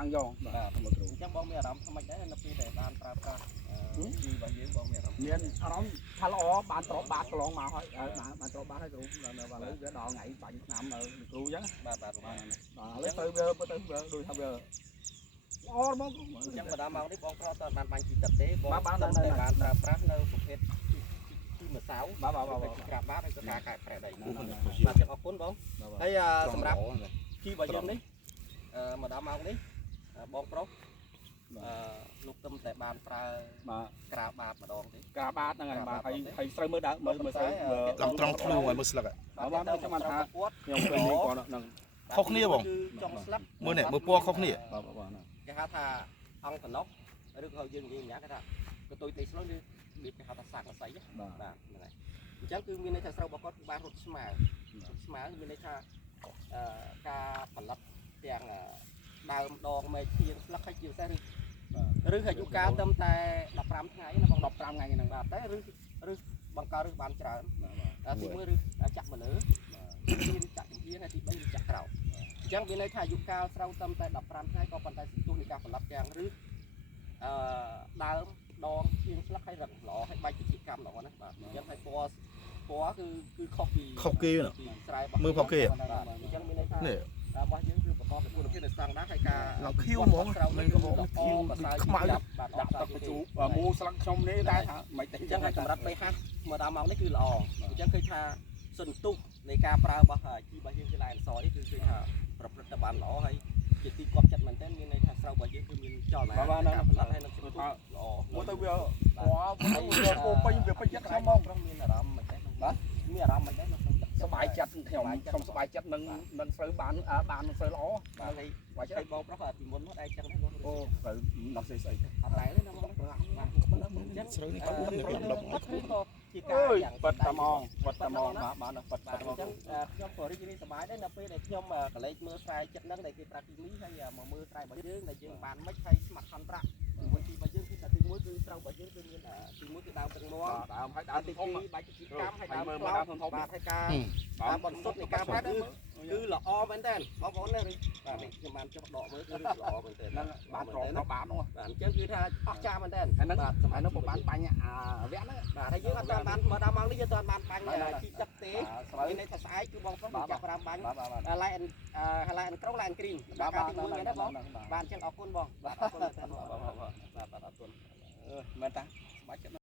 ខាងយ៉ងបាទមកគ្រូ ចាំបងមានអារម្មណ៍ថ្មីដែរនៅពេលដែលបានប្រើប្រាស់ជីរបស់យើងបងមានអារម្មណ៍ មានអារម្មណ៍ថាល្អបានត្របាតកន្លងមកហើយបានត្របាតហើយគ្រូដល់ឥឡូវវាដល់ថ្ងៃបាញ់ឆ្នាំនៅគ្រូអញ្ចឹង បាទបាទ ឥឡូវទៅវាដូចថាវាល្អហ្មង អញ្ចឹងម្ដងមកនេះបងប្រុសតើបានបាញ់ជីទឹកទេបងបានតែបានប្រើប្រាស់នៅប្រភេទជីម្សៅបាទក្រាបបាតហើយក៏ការកែប្រែដីបាទចឹងអរគុណបងហើយសម្រាប់ជីរបស់យើងនេះម្ដងមកនេះបងប្រុសលោកទឹមតែបានប្រើក្រាបបាតម្ដងទេ ក្រាបបាតហ្នឹងហើយបាទហើយស្រូវមើលដើមមើលស្រូវ ឡើងត្រង់ធ្នូឲ្យមើលស្លឹក បាទទៅចាំថាខ្ញុំឃើញនេះគាត់ហ្នឹង ខុសគ្នាបង គឺចុងស្លឹក មើលនេះមើលពណ៌ខុសគ្នា បាទបាទ គេហៅថាអង្គតំណុកឬក៏យើងនិយាយម្យ៉ាងគេថាកតុយទេស្លុយឬគេហៅថាសាកសីបាទហ្នឹងហើយអញ្ចឹងគឺមានន័យថាស្រូវរបស់គាត់គឺបានរត់ស្មើមានន័យថាការផលិតទាំងដើមដងមែកធៀងស្លឹកហើយជាពិសេសឬអាយុកាលត្រឹមតែ15ថ្ងៃណាបង15ថ្ងៃហ្នឹងបាទតែឬបង្កើតឬបានច្រើនទី1ឬចាក់មនុស្សមានចាក់ជំនាញហើយទី3ឬចាក់ក្រោមអញ្ចឹងមានន័យថាអាយុកាលស្រូវត្រឹមតែ15ថ្ងៃក៏ប៉ុន្តែសន្ទុះនៃការផលិតទាំងឬដើមដងធៀងស្លឹកហើយរឹងល្អហើយបាច់វិធីកម្មល្អណាស់បាទអញ្ចឹងហើយពណ៌គឺខុសពីស្រែរបស់ មើលផុសគេ អញ្ចឹងមានន័យថារបស់យើងគឺប្រកបដោយគុណភាពនៃស្តង់ដារហើយការ ឡើងខៀវហ្មងមិនក៏ខៀវខ្មៅ បាទដាក់ទឹកបញ្ជូ មូស្លឹកខ្ញុំនេះដែរថាមិនតែ អញ្ចឹងហើយកម្រិត pH មកដល់មកនេះគឺល្អអញ្ចឹងឃើញថាសន្ទុះនៃការប្រើរបស់ជីរបស់យើងគឺឡែនសនេះគឺឃើញថាប្រព្រឹត្តទៅបានល្អហើយជាទីគាប់ចិត្តមែនទែនមានន័យថាស្រូវរបស់យើងគឺមានចលនាការផលិតហើយនឹងជំនួសល្អ មកទៅវាវាពោពេញវាពេញចិត្តខ្ញុំមក មានអារម្មណ៍មិនដែរបាទមានអារម្មណ៍មិនដែរនៅក្នុងចិត្ត សប្បាយចិត្តខ្ញុំសប្បាយចិត្តនឹងស្រូវបានស្រូវល្អ បាទហើយបើចៃបងប្រុសពីមុនមកដែរចឹងដែរបង អូទៅដល់ស្អីអត់ អត់ដែរទេណាបងបាទចឹង ស្រូវនេះគាត់មានរបៀបដុំ ជាការយ៉ាង បាត់តែមកបាត់តែមកបាទបាត់តែមក អញ្ចឹងខ្ញុំក៏រីករាយសប្បាយដែរនៅពេលដែលខ្ញុំកលេចមើលស្រែចិត្តហ្នឹងដែលគេប្រាក់ទីនេះហើយមកមើលស្រែរបស់យើងដែលយើងបានមិនហើយស្មាត់ខនប្រាក់មួយទីរបស់យើងគឺទី1គឺស្រូវរបស់យើងគឺមានទី1គឺដើមទឹកមាត់ដើមហើយដើមទី2បាច់ជីកម្មហើយដើមផ្លោកបាទហើយការបន្សុទ្ធនៃការប្រាក់គឺល្អមែនតើបងប្អូនណាបាទនេះខ្ញុំបានចុះដកមើលគឺល្អមែនតើ ហ្នឹងបានត្រង់បាននោះ បាទអញ្ចឹងគឺថាអស្ចារ្យមែនតើ ហ្នឹង បាទ សម័យនោះក៏បានបាញ់វគ្គហ្នឹង បាទហើយយើងអត់បានមកដល់ម៉ោងនេះយើងអត់បានបាញ់ជីទឹកទេមានន័យថាស្អែកគឺបងប្រុសចាប់ប្រាំបាញ់ឡែនឡែនក្រុងឡែនគ្រីងបាទការទី1មែនទេបងបាទអញ្ចឹងអរគុណបងបាទអរគុណមែនតើបងបាទអរគុណមែនតាស្បាយចិត្ត